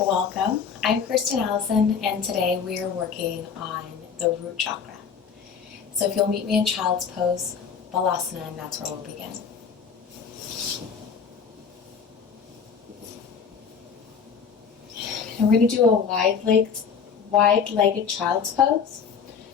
Welcome. I'm Kristen Allison, and today we are working on the root chakra. So if you'll meet me in child's pose, balasana, and that's where we'll begin. And we're going to do a wide-legged child's pose.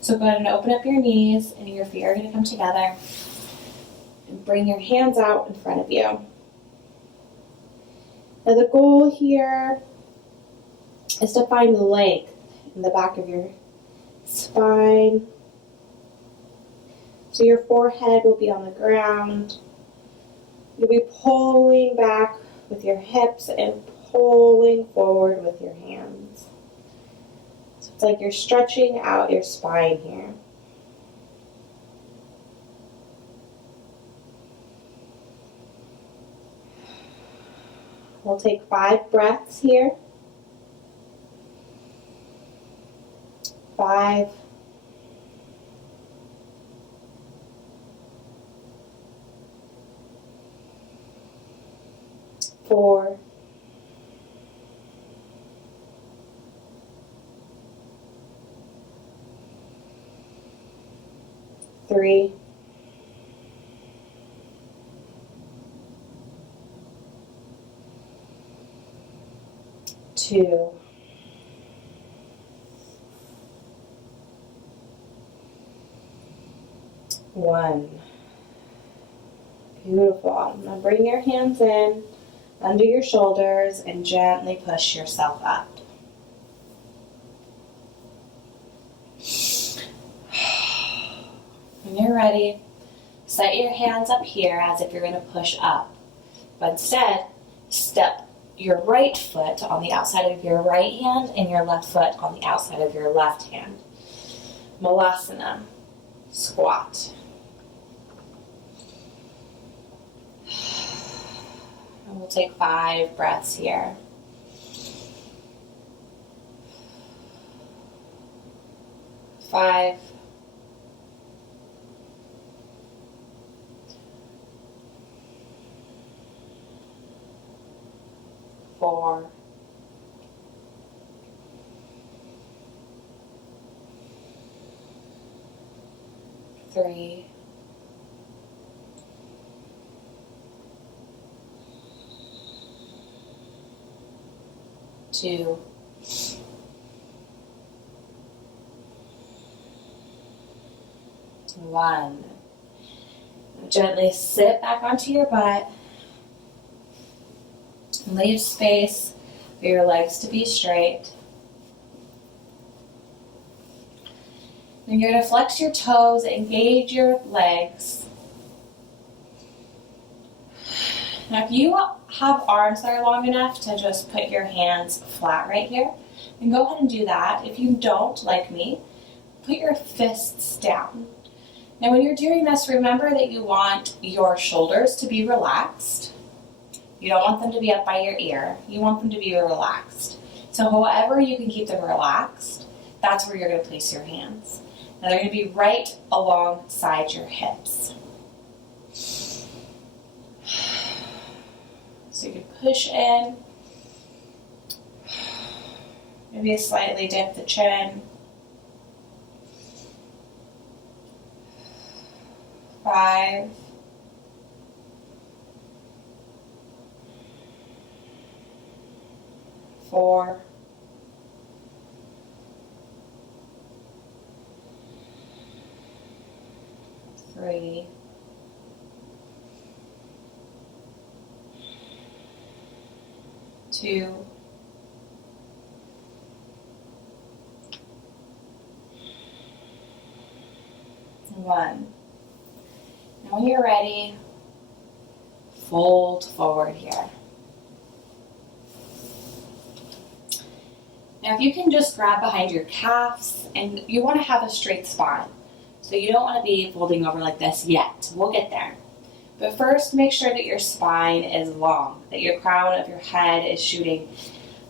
So go ahead and open up your knees, and your feet are going to come together. And bring your hands out in front of you. Now the goal here is to find length in the back of your spine. So your forehead will be on the ground. You'll be pulling back with your hips and pulling forward with your hands. So it's like you're stretching out your spine here. We'll take 5 breaths here. 5. 4. 3. 2. 1. Beautiful. Now bring your hands in under your shoulders and gently push yourself up. When you're ready, set your hands up here as if you're going to push up. But instead, step your right foot on the outside of your right hand and your left foot on the outside of your left hand. Malasana, squat. And we'll take 5 breaths here. 5. 4. 3. 2. 1. Gently sit back onto your butt. Leave space for your legs to be straight. And you're going to flex your toes, engage your legs. Now if you have arms that are long enough to just put your hands flat right here, then go ahead and do that. If you don't, like me, put your fists down. Now when you're doing this, remember that you want your shoulders to be relaxed. You don't want them to be up by your ear. You want them to be relaxed. So however you can keep them relaxed, that's where you're going to place your hands. Now they're going to be right alongside your hips. So you can push in. Maybe slightly dip the chin. 5. 4. 3. 2. 1. Now when you're ready, fold forward here. Now if you can just grab behind your calves, and you want to have a straight spine. So you don't want to be folding over like this yet. We'll get there. But first, make sure that your spine is long, that your crown of your head is shooting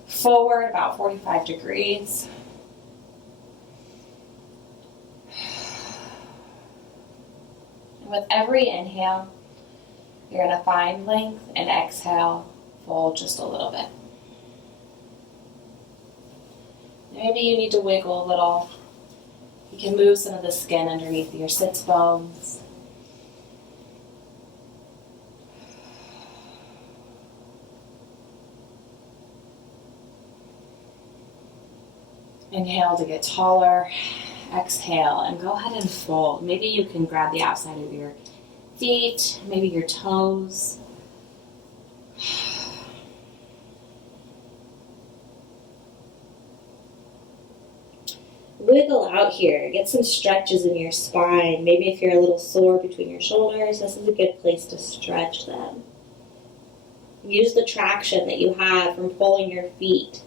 forward about 45 degrees. And with every inhale, you're going to find length, and exhale, fold just a little bit. Maybe you need to wiggle a little. You can move some of the skin underneath your sits bones. Inhale to get taller. Exhale and go ahead and fold. Maybe you can grab the outside of your feet, maybe your toes. Wiggle out here. Get some stretches in your spine. Maybe if you're a little sore between your shoulders, this is a good place to stretch them. Use the traction that you have from pulling your feet.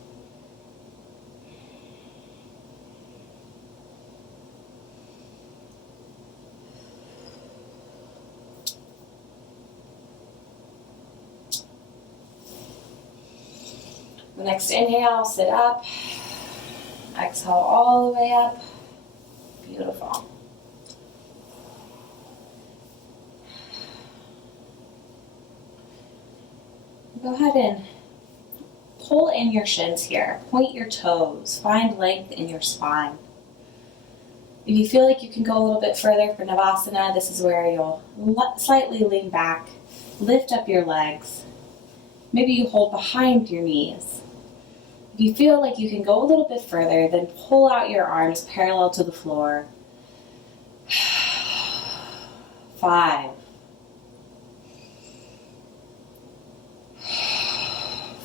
The next inhale, sit up. Exhale all the way up. Beautiful. Go ahead and pull in your shins here. Point your toes. Find length in your spine. If you feel like you can go a little bit further for Navasana, this is where you'll slightly lean back, lift up your legs. Maybe you hold behind your knees. If you feel like you can go a little bit further, then pull out your arms parallel to the floor. 5.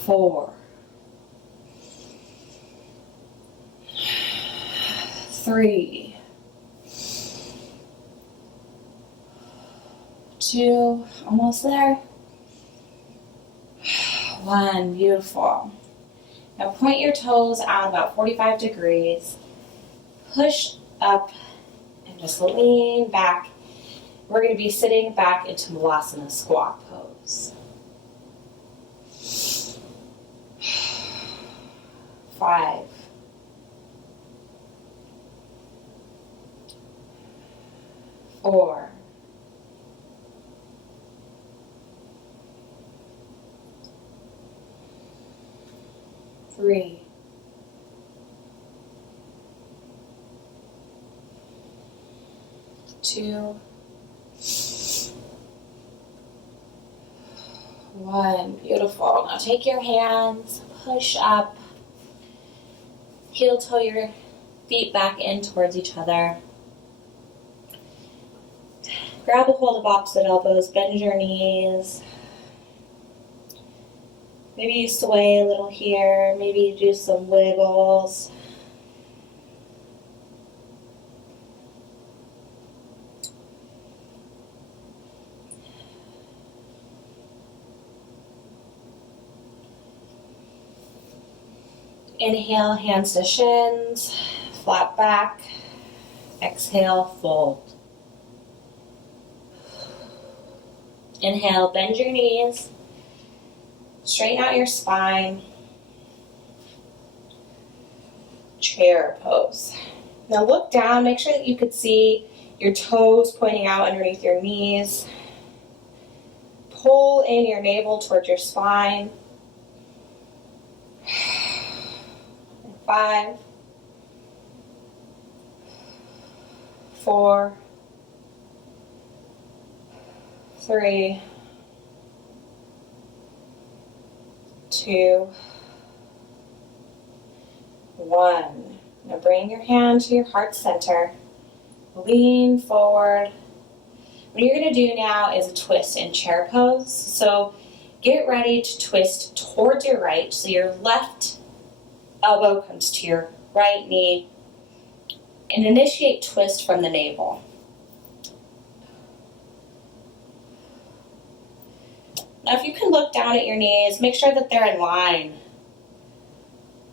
4. 3. 2. Almost there. 1. Beautiful. Now point your toes out about 45 degrees. Push up and just lean back. We're going to be sitting back into Malasana squat pose. 5. 4. 3. 2. 1. Beautiful. Now take your hands, push up, heel toe your feet back in towards each other. Grab a hold of opposite elbows, bend your knees. Maybe you sway a little here, maybe you do some wiggles. Inhale, hands to shins, flat back. Exhale, fold. Inhale, bend your knees. Straighten out your spine. Chair pose. Now look down, make sure that you could see your toes pointing out underneath your knees. Pull in your navel towards your spine. 5, 4, 3, 2, 1. Now bring your hand to your heart center. Lean forward. What you're going to do now is a twist in chair pose. So get ready to twist towards your right. So your left elbow comes to your right knee. And initiate twist from the navel. Now if you can look down at your knees, make sure that they're in line.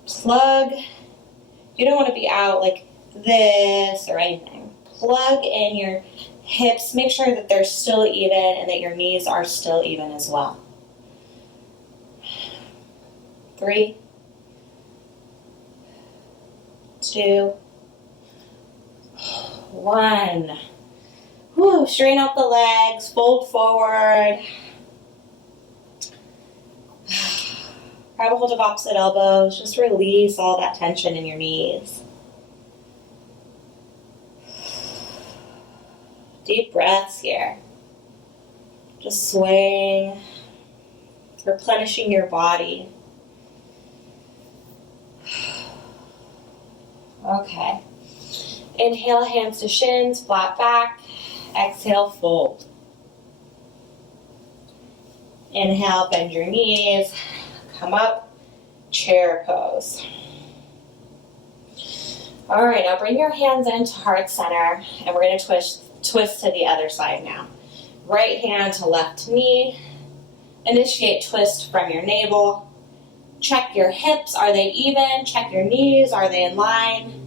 Plug. You don't want to be out like this or anything. Plug in your hips. Make sure that they're still even and that your knees are still even as well. 3, 2, 1. Woo, straighten out the legs, fold forward. Grab a hold of opposite elbows. Just release all that tension in your knees. Deep breaths here. Just swaying, replenishing your body. Okay. Inhale, hands to shins, flat back. Exhale, fold. Inhale, bend your knees. Come up, chair pose. All right, now bring your hands into heart center, and we're going to twist to the other side now. Right hand to left knee. Initiate twist from your navel. Check your hips, are they even? Check your knees, are they in line?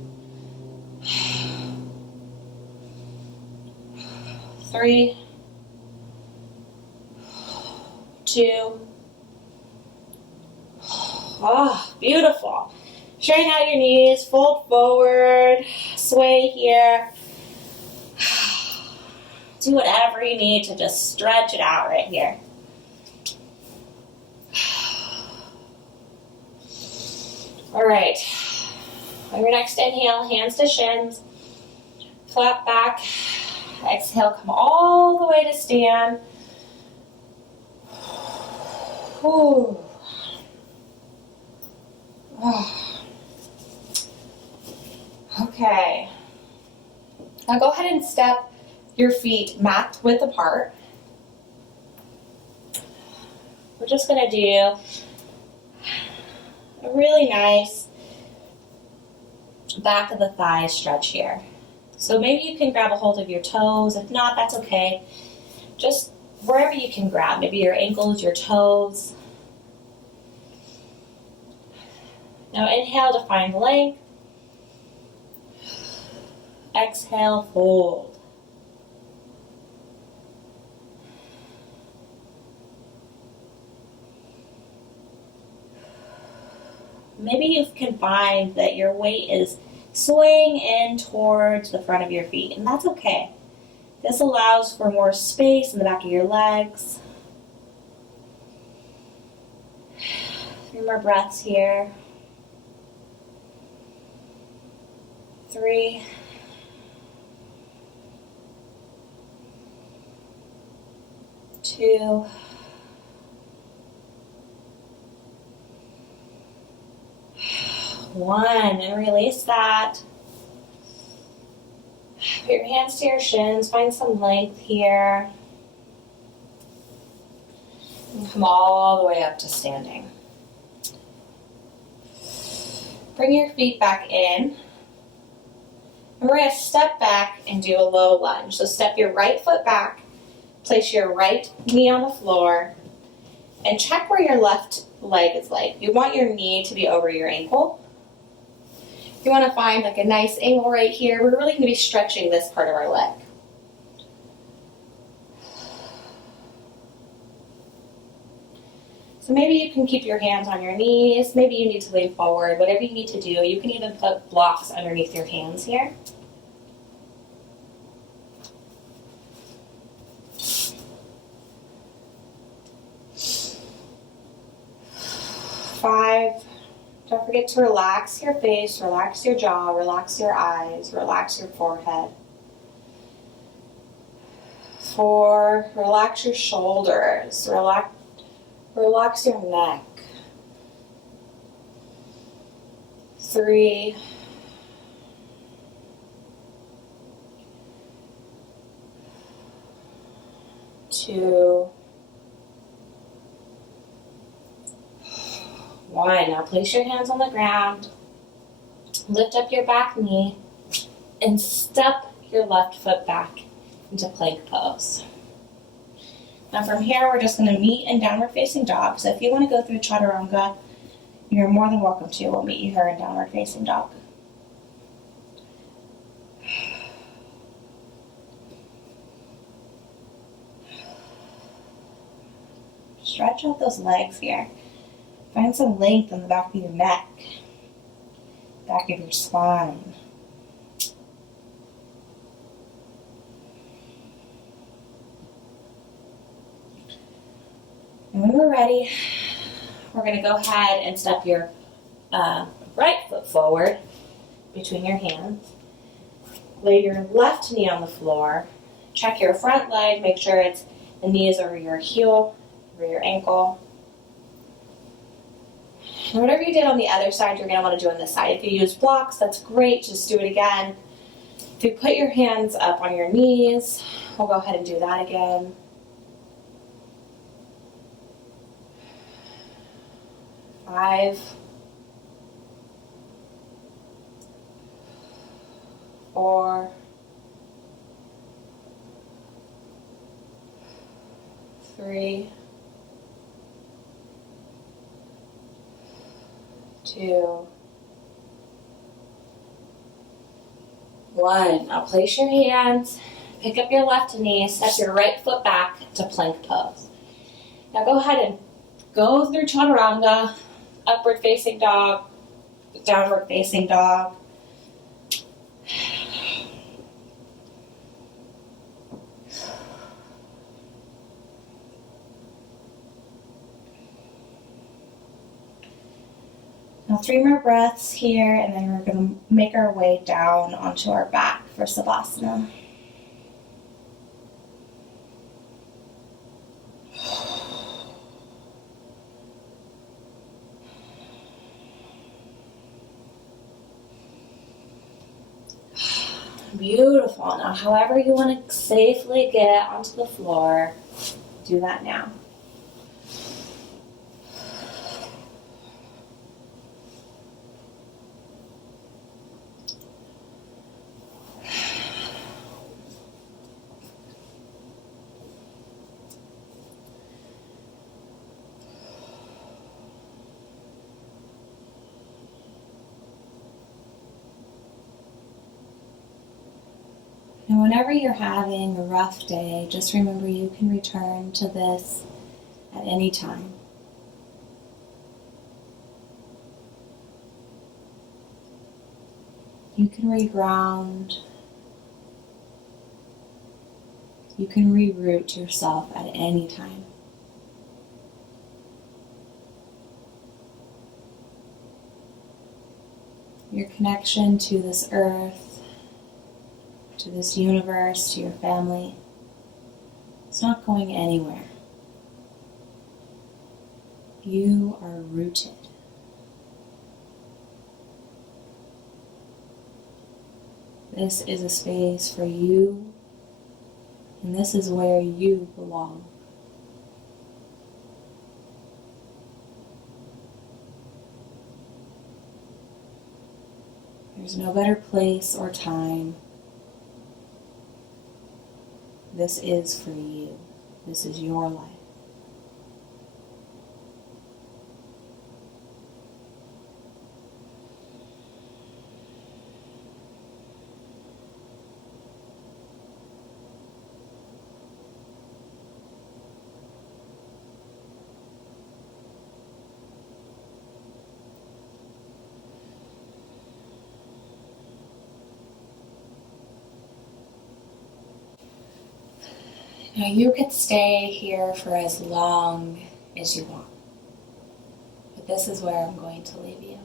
3, 2. Oh, beautiful. Straighten out your knees, fold forward, sway here. Do whatever you need to just stretch it out right here. All right. On your next inhale, hands to shins, flat back. Exhale, come all the way to stand. Whew. Oh. Okay. Now go ahead and step your feet mat width apart. We're just going to do a really nice back of the thigh stretch here. So maybe you can grab a hold of your toes. If not, that's okay. Just wherever you can grab, maybe your ankles, your toes. Now inhale to find length. Exhale, fold. Maybe you can find that your weight is swaying in towards the front of your feet, and that's okay. This allows for more space in the back of your legs. 3 more breaths here. 3. 2. 1, and release that. Put your hands to your shins, find some length here. And come all the way up to standing. Bring your feet back in. And we're going to step back and do a low lunge. So step your right foot back, place your right knee on the floor, and check where your left leg is like. You want your knee to be over your ankle. You want to find like a nice angle right here. We're really going to be stretching this part of our leg. So maybe you can keep your hands on your knees. Maybe you need to lean forward. Whatever you need to do. You can even put blocks underneath your hands here. Five. Don't forget to relax your face, relax your jaw, relax your eyes, relax your forehead. 4, relax your shoulders, relax your neck. 3, 2, 1. Now place your hands on the ground, lift up your back knee, and step your left foot back into plank pose. Now from here, we're just going to meet in downward facing dog. So if you want to go through chaturanga, you're more than welcome to. We'll meet you here in downward facing dog. Stretch out those legs here. Find some length in the back of your neck, back of your spine. And when we're ready, we're going to go ahead and step your right foot forward between your hands. Lay your left knee on the floor. Check your front leg. Make sure the knee is over your heel, over your ankle. And whatever you did on the other side, you're going to want to do on this side. If you use blocks, that's great. Just do it again. If you put your hands up on your knees, we'll go ahead and do that again. 5, 4, 3, 2, 1. Now place your hands, pick up your left knee, step your right foot back to plank pose. Now go ahead and go through chaturanga, upward facing dog, downward facing dog. Now 3 more breaths here, and then we're going to make our way down onto our back for Savasana. Beautiful. Now, however you want to safely get onto the floor, do that now. And whenever you're having a rough day, just remember you can return to this at any time. You can reground. You can reroute yourself at any time. Your connection to this earth, to this universe, to your family, it's not going anywhere. You are rooted. This is a space for you, and this is where you belong. There's no better place or time. This is for you. This is your life. Now you could stay here for as long as you want, but this is where I'm going to leave you.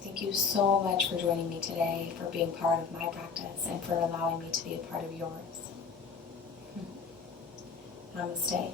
Thank you so much for joining me today, for being part of my practice, and for allowing me to be a part of yours. Namaste.